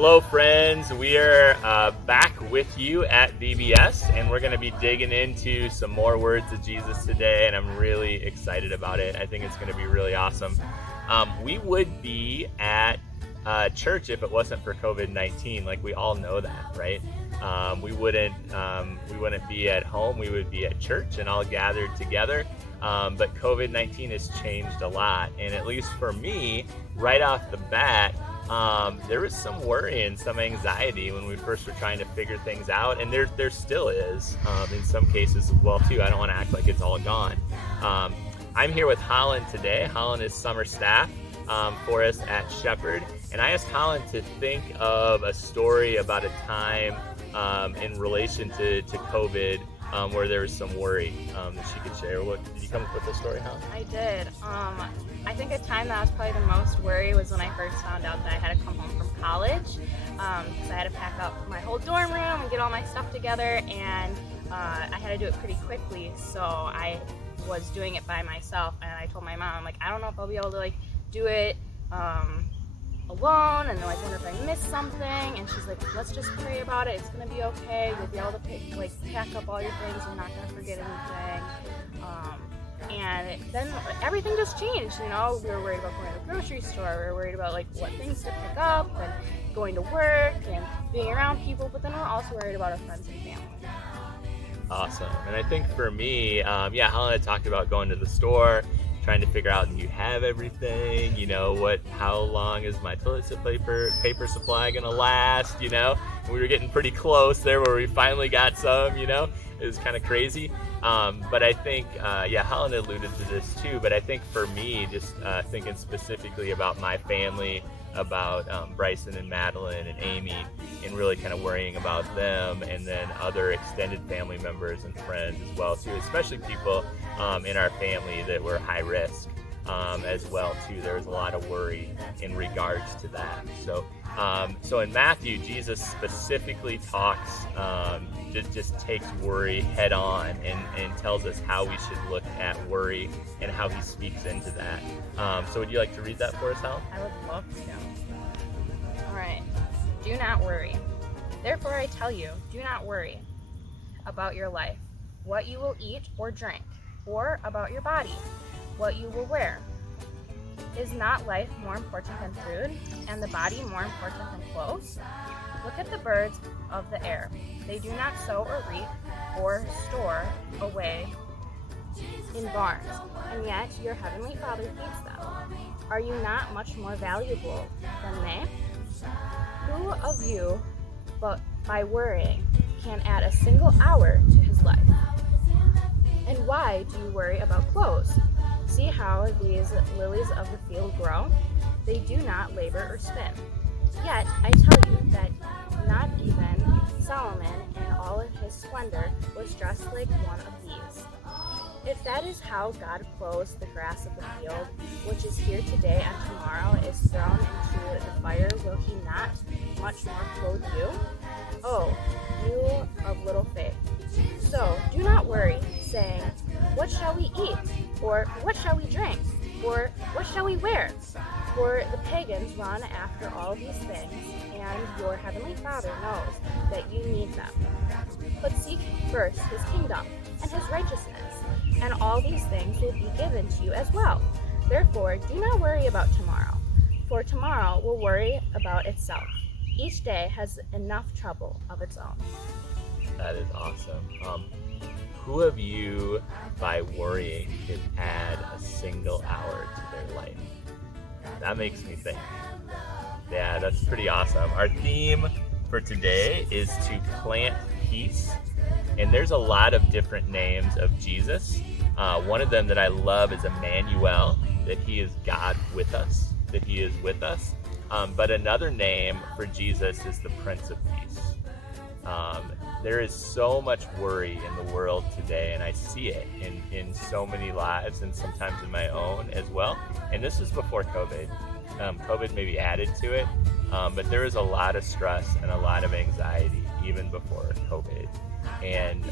Hello friends, we are back with you at VBS, and we're going to be digging into some more words of Jesus today, and I'm really excited about it. I think it's going to be really awesome. We would be at church if it wasn't for COVID-19. Like, we all know that, right? We wouldn't be at home. We would be at church and all gathered together. But COVID-19 has changed a lot, and at least for me, right off the bat, there was some worry and some anxiety when we first were trying to figure things out, and there still is in some cases as well too. I don't want to act like it's all gone. I'm here with Holland today. Holland is summer staff for us at Shepherd, and I asked Holland to think of a story about a time in relation to COVID where there was some worry that she could share. Did you come up with a story, Holland? I did. I think a time that I was probably the most worried was when I first found out that I had to come home from college, because I had to pack up my whole dorm room and get all my stuff together, and I had to do it pretty quickly, so I was doing it by myself, and I told my mom, I'm like, I don't know if I'll be able to do it alone, and wonder if I missed something, and she's like, let's just pray about it, it's gonna be okay, you'll be able to pack up all your things, you're not gonna forget anything. And then everything just changed, we were worried about going to the grocery store, we were worried about what things to pick up, and going to work, and being around people, but then we're also worried about our friends and family. Awesome. And I think for me, Helen had talked about going to the store, trying to figure out, do you have everything? How long is my toilet paper supply gonna last? We were getting pretty close there where we finally got some, it was kind of crazy. But I think, Helen alluded to this too, but I think for me, just thinking specifically about my family, about Bryson and Madeline and Amy, and really kind of worrying about them, and then other extended family members and friends as well too, especially people in our family that were high risk as well too. There was a lot of worry in regards to that. So in Matthew, Jesus specifically talks, just takes worry head on and tells us how we should look at worry and how he speaks into that. So would you like to read that for us, Helen? I would love to. All right. Do not worry. Therefore I tell you, do not worry about your life, what you will eat or drink, or about your body, what you will wear. Is not life more important than food, and the body more important than clothes? Look at the birds of the air. They do not sow or reap or store away in barns, and yet your heavenly Father feeds them. Are you not much more valuable than they? Who of you, but by worrying, can add a single hour to his life? And why do you worry about clothes? See how these lilies of the field grow? They do not labor or spin. Yet I tell you that not even Solomon in all of his splendor was dressed like one of these. If that is how God clothes the grass of the field, which is here today and tomorrow is thrown into the fire, will he not much more clothe you? Oh, you of little faith. So do not worry, saying, what shall we eat? Or what shall we drink? Or what shall we wear? For the pagans run after all these things, and your heavenly Father knows that you need them. But seek first his kingdom and his righteousness, and all these things will be given to you as well. Therefore, do not worry about tomorrow, for tomorrow will worry about itself. Each day has enough trouble of its own. That is awesome. Who of you, by worrying, could add a single hour to their life? That makes me think. Yeah, that's pretty awesome. Our theme for today is to plant peace. And there's a lot of different names of Jesus. One of them that I love is Emmanuel, that he is God with us, that he is with us. But another name for Jesus is the Prince of Peace. There is so much worry in the world today, and I see it in so many lives, and sometimes in my own as well. And this is before COVID. COVID maybe added to it, but there was a lot of stress and a lot of anxiety even before COVID. And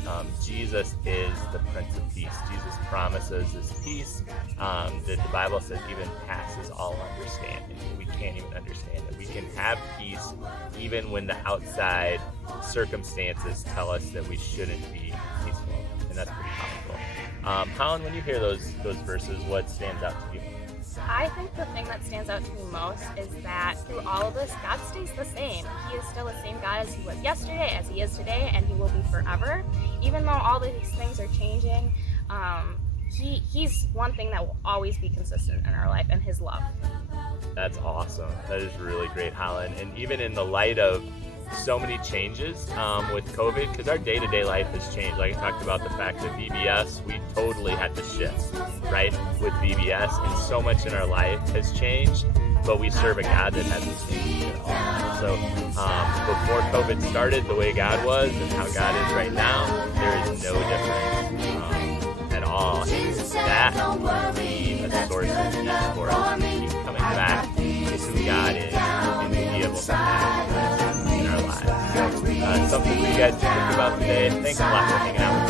Jesus is the Prince of Peace. Jesus promises this peace that the Bible says even passes all understanding. We can't even understand it. We can have peace even when the outside circumstances tell us that we shouldn't be peaceful. And that's pretty powerful. Colin, when you hear those verses, what stands out to you? I think the thing that stands out to me most is that through all of this, God stays the same. He is still the same God as he was yesterday, as he is today, and he will be forever. Even though all of these things are changing, he's one thing that will always be consistent in our life, and his love. That's awesome. That is really great, Holland. And even in the light of so many changes with COVID, because our day-to-day life has changed. Like I talked about the fact that VBS, we totally had to shift, right, with VBS, and so much in our life has changed, but we serve a God that hasn't changed at all. So before COVID started, the way God was and how God is right now, there is no difference at all. And that will be a source of peace for us to keep coming back to who God is and to be able to have in our lives. So something for you guys to think about today. Thanks a lot for hanging out with us.